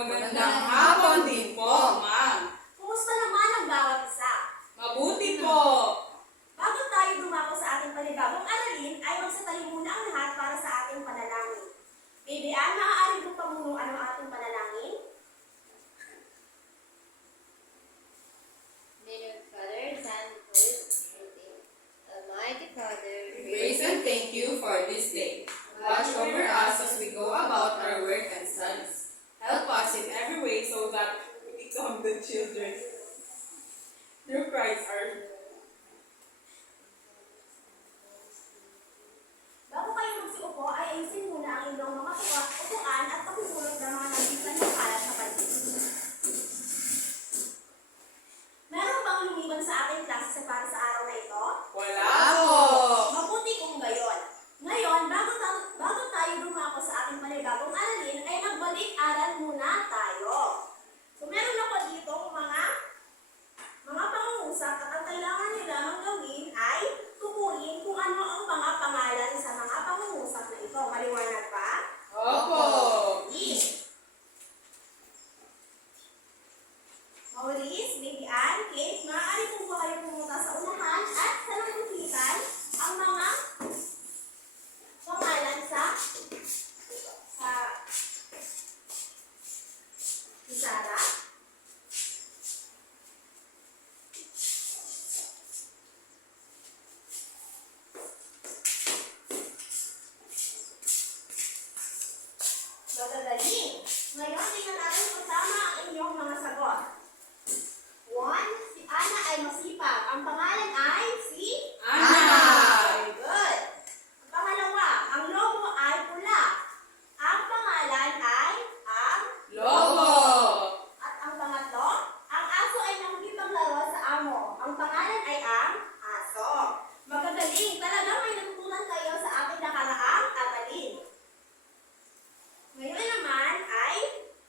Magandang hapon din po, ma'am. Kumusta naman ang bawat isa? Mabuti po. Bago tayo dumako sa ating panibagong aralin, ay magsatayo muna ang lahat para sa ating panalangin. Baby Ann, maaari mo pamunuan ang ating panalangin? Name of Father, Son, Holy Spirit. Almighty Father, We praise and thank you for this day. Watch over us as we go about our work and studies. Help us in every way so that we become the children through Christ our Lord. Bago kayo magsiupo, ay ayusin muna ang inyong mga upuan at pakihulog ng mga nabisan ng kalat sa paligid. Meron bang lumiban sa ating klase para sa araw na ito? Wala po. Mabuti kung gayon. Ngayon, bago tayo dumako sa ating panibagong aralin, ay magbalik-aral muna tayo. So, meron ako dito mga pangungusap at ang kailangan nyo lamang gawin ay tukuyin kung ano ang mga pangalan sa mga pangungusap na ito. Maliwanag ba? Opo. Maurice, Baby Ann, Kate, maaari po ba kayo pumunta sa unahan at salambuhitan ang mga pangalan sa Sarah? Magagaling! Ngayon, tingnan natin kung tama ang inyong mga sagot. 1. Si Ana ay masipag. Ang pangalan ay si Ana. Very good. Ang pangalawa, ang lobo ay pula. Ang pangalan ay ang Lobo. At ang pangatlo, ang aso ay nakikipaglaro sa amo. Ang pangalan ay ang aso. Magagaling. Talagang may natutunan kayo sa ating nakaraang aralin. Ngayon naman ay,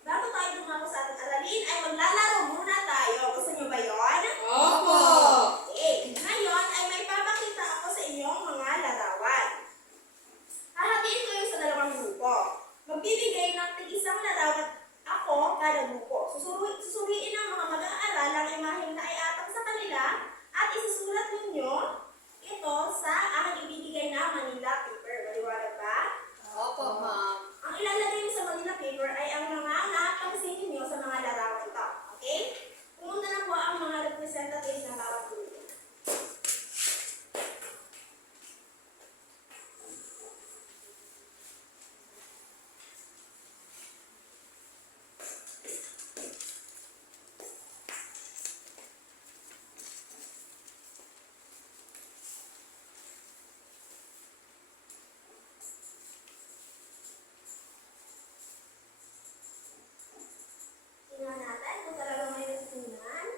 bago tayo dumako sa ating aralin, ay maglalaro muna tayo. Gusto niyo ba yon? Opo. Okay. Ngayon ay may papakita ako sa inyong mga larawan. Hahatiin ko yung sa dalawang grupo. Magbibigay ng tig-isang larawan ako kada grupo. Susuriin ng mga mag-aaral ang imaheng na iatang sa kanila at isusulat ninyo ito sa aking ibibigay na Manila paper. Maliwanag ba? Opo, Ma'am. Ang ilalagay niyo sa Manila paper ay ang mga napansin ninyo sa mga larawan ito. Okay? Pumunta na po ang mga representatives ng bawat grupo. Tingnan natin kung talagang may natutunan.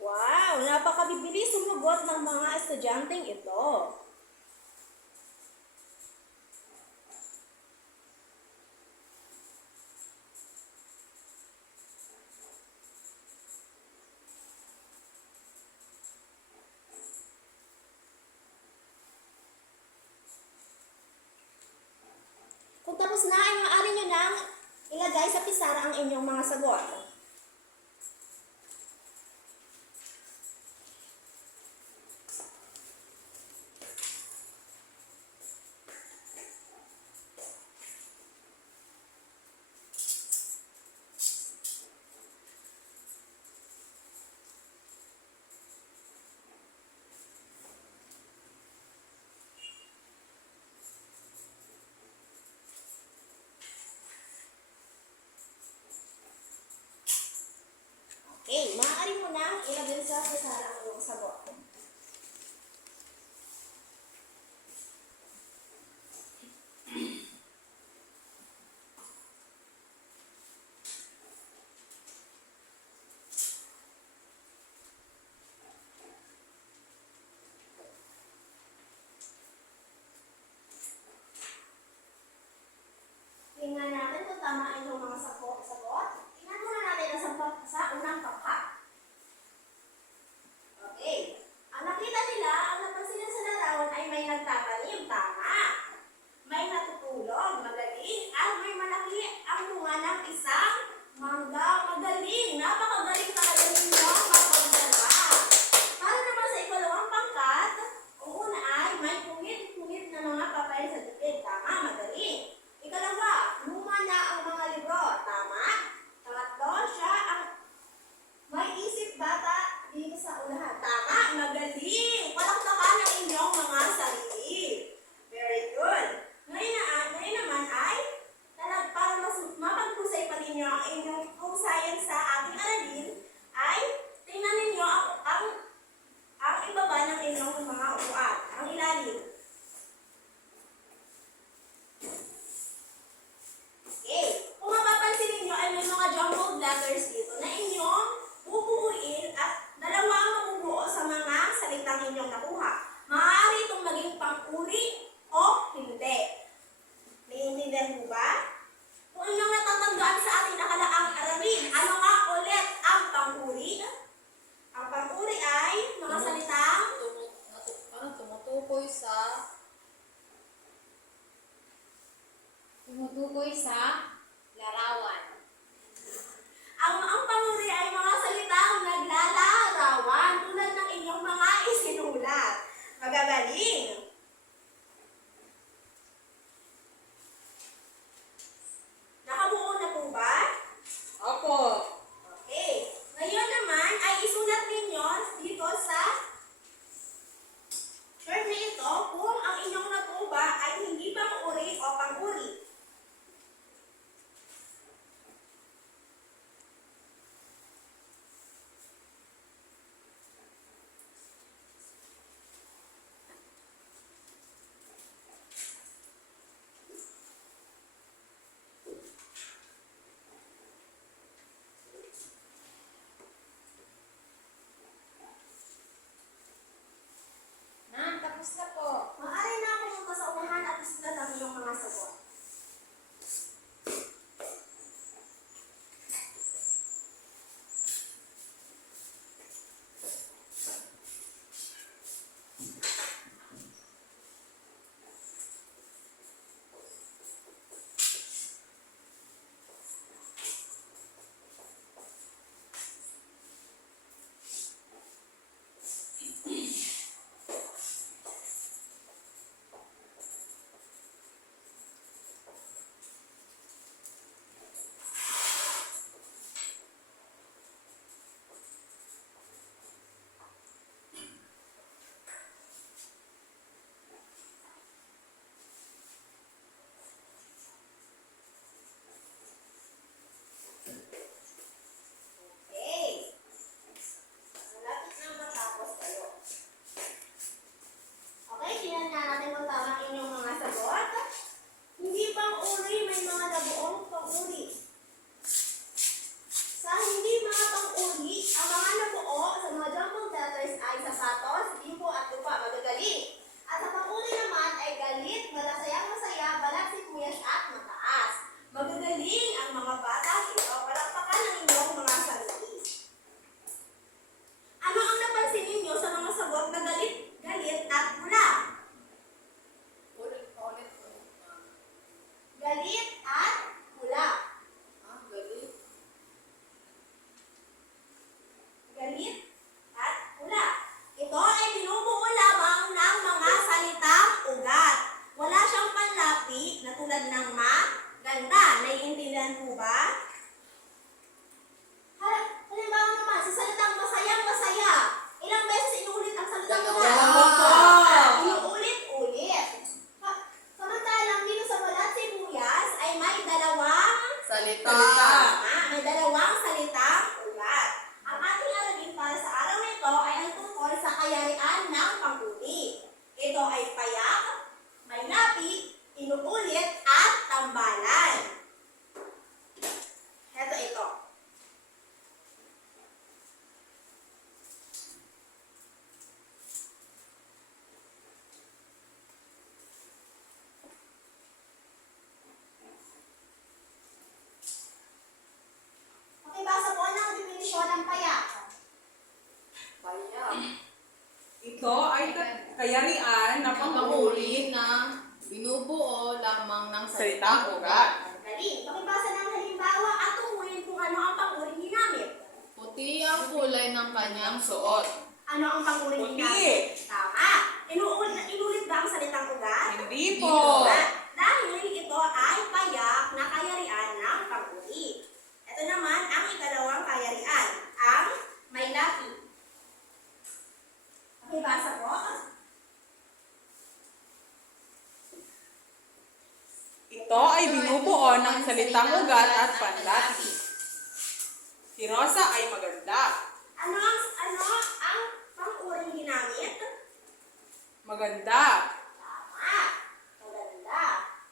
Wow! Napakabibilis sumagot ng mga estudyanteng ito. Kung tapos na, ay maaari nyo nang ilagay sa pisara ang inyong mga sagot. tingnan natin kung tama ang inyong mga sagot. Tingnan muna natin sa unang pangkat. Okay. Ang nakita nila, ang napansin nila sa larawan ay may nagtatanim. Tama. May natutulog. Magaling. At may malaki ang bunga ng isang mangga. Magaling. Napakagaling talaga ninyo magpagdala. Para naman sa ikalawang pangkat, ang una ay may pungit-pungit na mga papel sa dibdib. Tama. Magaling. Ikalawa, luma na ang mga libro. Tama. Pangatlo, siya ang may isip bata dito sa unahan. Tama. Magaling. Palakpakan ang inyong mga sarili. Very good. Ngayon naman ay para mas mapaghusay pa ninyo ang inyong husayan sa ating aralin ay tingnan ninyo ang ibaba ng inyong mga upuan. Ang ilalim. Okay. Kung mapapansin ninyo ay may mga jumbled letters dito na inyong bubuuin at dalawa ang mabubuo sa mga salitang inyong nakuha. Maaari itong maging pang-uri o hindi. Naiintindihan mo ba? Kung inyong natatandaan sa ating nakalaang aralin, ano nga ulit ang pang-uri? Ang pang-uri ay mga salitang Tumutukoy sa larawan. ang pang-uri ay mga salitang naglalarawan tulad ng inyong mga isinulat. Magagaling! Nakabuo na po ba? Opo. Okay. Ngayon naman ay isulat ninyo dito sa term na ito kung ang inyong nabuo ba ay hindi pang-uri o pang-uri. Ma'am, tapos na po. Maaari na pumunta sa unahan at isulat ang iyong mga sagot. Okay. Malapit na matapos kayo. Okay, tingnan nga natin kung tama ang inyong mga sagot. Hindi pang-uri, may mga nabuong pang-uri. Sa hindi mga pang-uri, ang mga nabuo sa mga jumbled letters ay sapatos, bimbo at lupa. Magagaling. At sa pang-uri naman ay galit, malasayang masaya, balat, sibuyas at mataas. Magagaling ang mga bata dito. Palakpakan ang inyong mga sarili. Ano ang napansin ninyo sa mga sagot na galit, at pula? Ulit. Galit at pula. Galit. Galit at pula. Ito ay binubuo lamang ng mga salitang ugat. Wala siyang panlapi na tulad ng maganda. Naiintindihan po ba? Halimbawa naman, sa salitang masayang masaya, ilang beses inuulit ang salitang ugat? Dalawa po. Inuulit-ulit. Samantalang dito sa balat sibuyas ay may dalawang Salita. may dalawang salitang ugat. Ang ating aralin para sa araw na ito ay ang tungkol sa kayarian ng pang-uri. Ito ay payak, may lapi, inuulit, at tambalan. salitang ugat. Galing. Pakibasa ng halimbawa at tungkulin kung ano ang pang-uring ginamit. Puti ang kulay ng kanyang suot. Ano ang pang-uring Puti. ginamit? Tama. Inulit ba ang salitang ugat? Hindi po. Dahil ito ay payak na kayarian ng pang-uri. Ito naman ang ikalawang kayarian, ang may lapi. Pakibasa po. Ito ay binubuo ng salitang ugat at panlati. Si Rosa ay maganda. Ano ang pang-uring ginamit? Maganda. Tama. Maganda.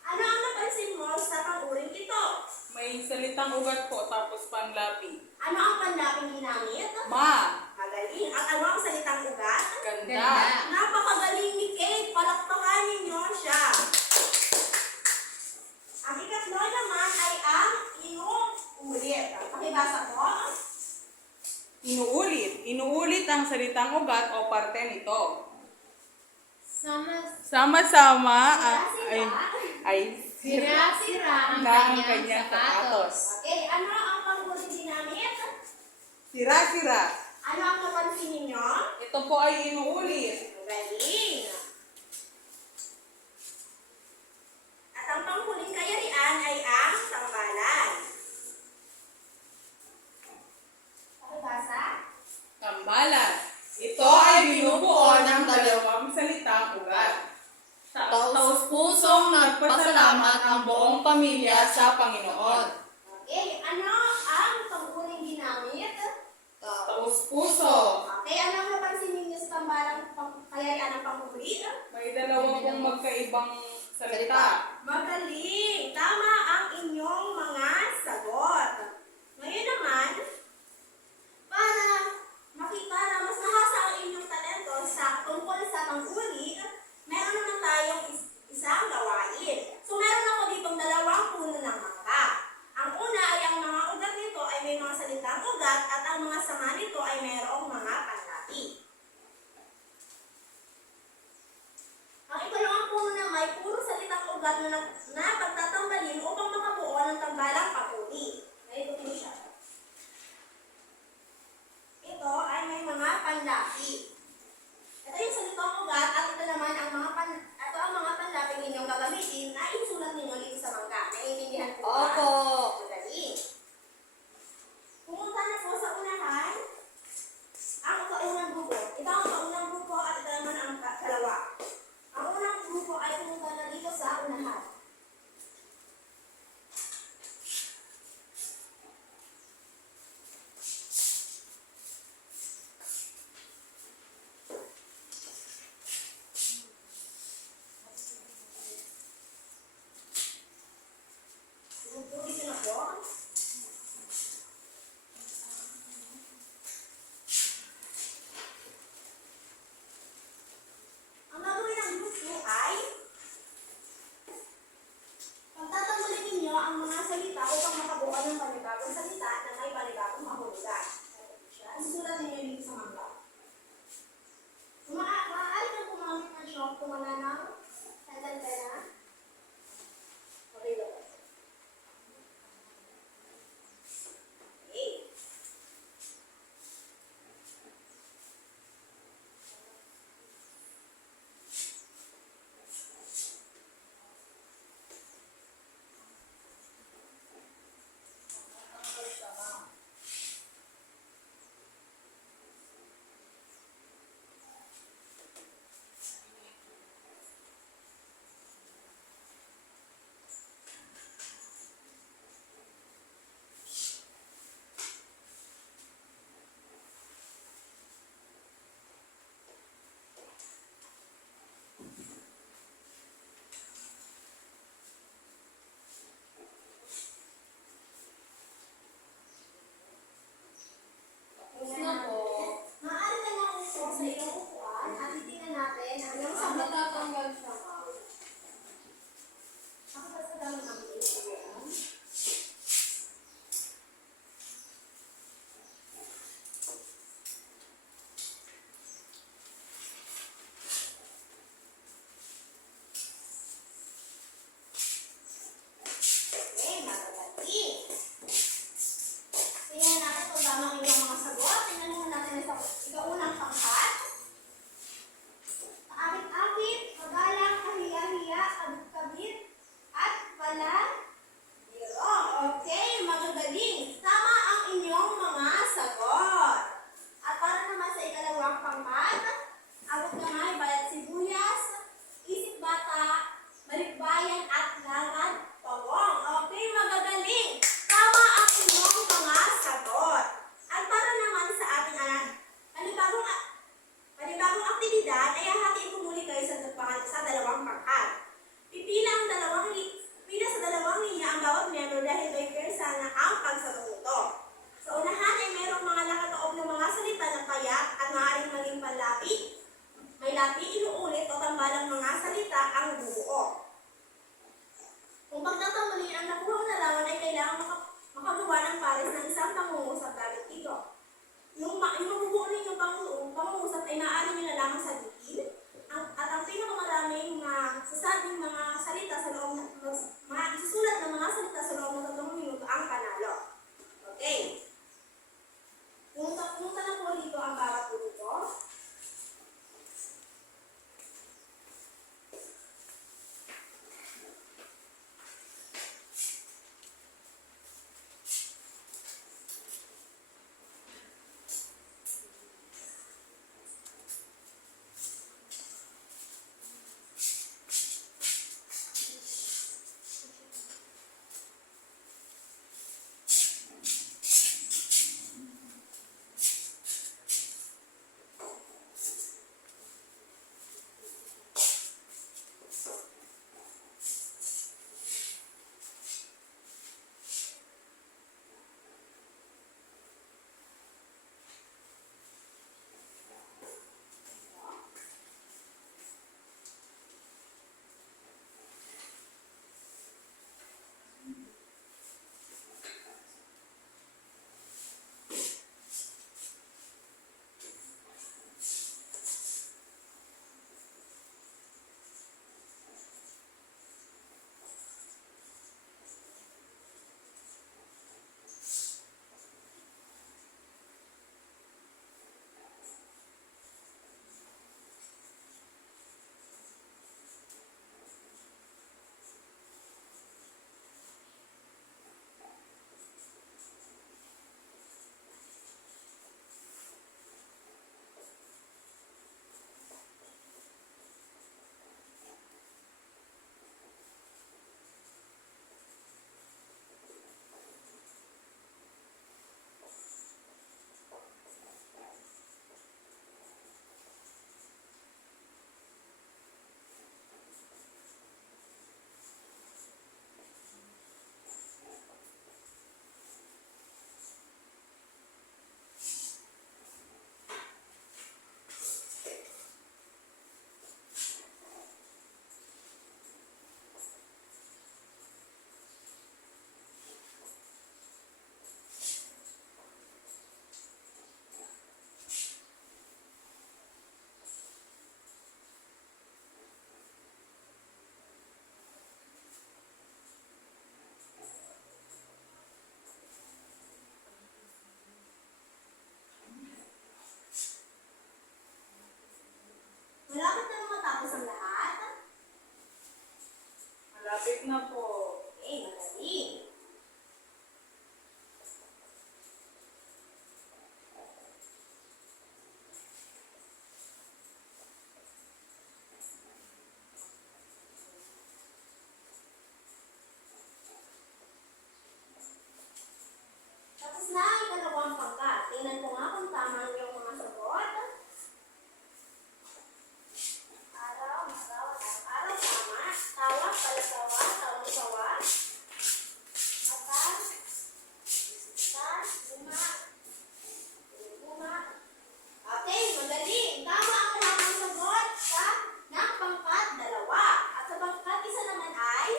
Ano ang napansin mo sa pang-uring ito? May salitang ugat po tapos panlapi. Ano ang panlaping ginamit? Ma. Magaling. At ano ang salitang ugat? Ganda. Napakagaling ni Kate. Palakpakan ninyo siya. Ang ikatlo naman ay ang inuulit. Pakibasa po. Inuulit. Inuulit ang salitang ugat o parte nito. Sama-sama ay Sira-sira ang na ang kanyang kanyang sapatos. Okay, ano ang pang-uling ginamit? Sira-sira. Ano ang napansin ninyo? Ito po ay inuulit. Galing. At ang panghuling kayarian ay ang tambalan. Pakibasa. Tambalan. Ito ay binubuo ng dalawang salitang ugat. Taos-pusong nagpasalamat ang buong pamilya sa Panginoon. Okay, ano ang panghuling ginamit? Taos-puso. Okay, ano ang napansin ninyo sa tambalang kayarian ng panghuli? May dalawa pong magkaibang salita. Magaling! Tama ang inyong mga sagot. Ngayon naman, para makita na mas nahasa ang inyong talento sa tungkol sa panghuli, meron naman tayong isang gawain. So, meron ako ditong dalawang puno ng mangga. Ang una ay ang mga ugat nito ay may mga salitang ugat at ang mga sama nito ay mayroong mga panlati. Ang ikalawang puno na may puro salitang ugat na pagtatambalin upang makabuo ng tambalang panguli. Ngayon po siya. Ito ay may mga panlati. Ito yung salitang ugat at ito naman ang mga panlapi ninyong gagamitin na isulat ninyo dito sa mangga. Naiintindihan po ba? Opo. Magaling. Pumunta na po sa unahan ang kaunang grupo. Ito ang kaunang grupo at ito naman ang kalawa. Ang unang grupo ay pumunta na dito sa unahan. Dito na po. Ang gagawin ng grupo ay Balikbayan at langad, pawong. Okay, magagaling. Tama ang inyong mga sagot. At para naman sa ating panibagong aktibidad, ay hahatiin ko muli kayo sa dalawang pangkat. Pila sa dalawang linya ang bawat miyembro dahil may persa na ang pagsasaguto. Sa unahan ay mayroong mga nakataob na mga salita ng payak at maaaring maging panlapit. May lapit, inuulit o tambalang mga salita ang bubuo. Kung pagtatambalin ang nakuha na larawan ay kailangan makagawa ng pares ng isang pangungusap gamit ito. Yung mabubuo ninyong pangungusap ay maaari nyo na lamang sagutin at ang pinakamaraming sasabing mga salita sa loob isusulat ng mga salita sa loob ng 3 minuto ang panalo. Okay. Pumunta na po dito ang bawat grupo. Malapit na matapos ang lahat. Malapit na po. Okay, magaling. Tapos na ang dalawang pangkat. Tingnan ko nga kung tama ang iyong mga sagot. Araw, araw, tama. Tawa, palasawa, tawa-sawa. Mata, luma, luma. Okay, magaling. Tama ang lahat ng sagot ng pangkat 2. At sa pangkat 1 naman ay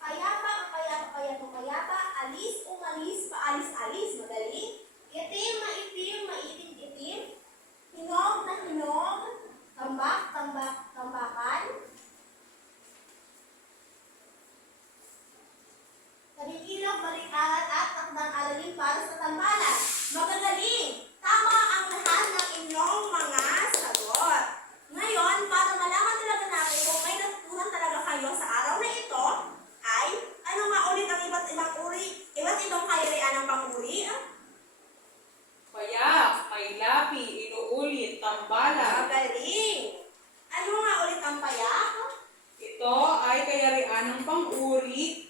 payapa, payapa, alis, umalis, paalis, alis. Magaling. Itim, maitim, maitim, itim. Hinog na hinog. Tambak, tambakan. Kalikilok, balik-alat at takdang alalim para sa tambalan. Magagaling. Tama ang lahat ng inyong mga sagot. Ngayon, para malaman talaga natin kung may natutunan talaga kayo sa araw na ito, ay ano nga ulit ang iba't ibang kayarian ng panguri? Payak, may lapi, inuulit, tambala. Magaling. Ano kayarian ng pang-uri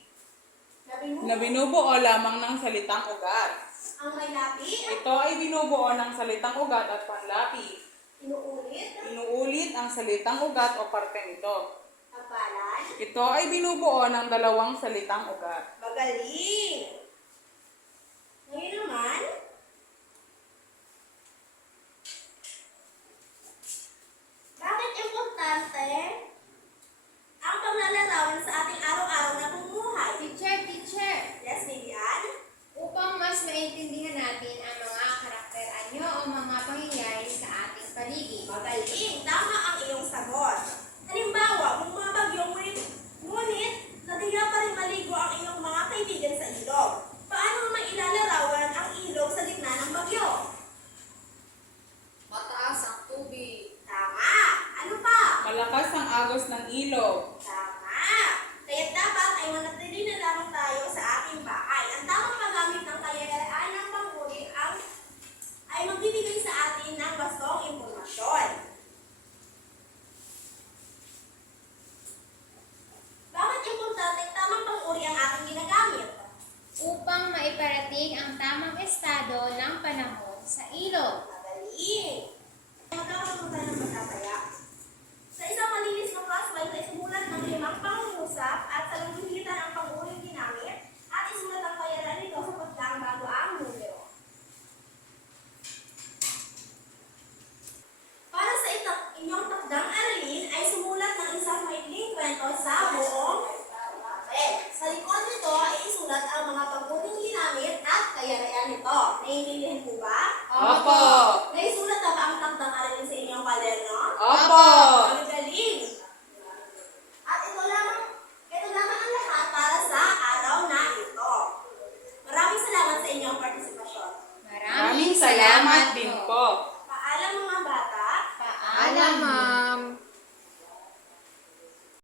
na Nabinubo. binubuo lamang ng salitang ugat. Ang may lapi. Ito ay binubuo ng salitang ugat at panlapi. Inuulit. Inuulit ang salitang ugat o parte nito. Ang palad. Ito ay binubuo ng dalawang salitang ugat. Magaling! Ngayon naman, bakit importante ang paglalarawan sa ating araw-araw na bumuhay? Teacher, Yes, Vivian? upang mas maintindihan natin ang mga karakter anyo o mga pangyayari sa ating paligid. Magaling! Tama ang iyong sagot. Halimbawa, bumabagyo ngunit natiya pa rin maligo ang iyong mga kaibigan sa ilog. Paano mo mailalarawan ang ilog sa gitna ng bagyo? Mataas ang tubig. Tama! Ano pa? Malakas ang agos ng ilog. Tama! Kaya dapat ay manatili na lamang tayo sa ating bahay. Ang tamang paggamit ng kayayaan ng panguri ay magbibigay sa atin ng wastong impormasyon. Bakit importante tamang panguri ang ating ginagamit? Upang maiparating ang tamang estado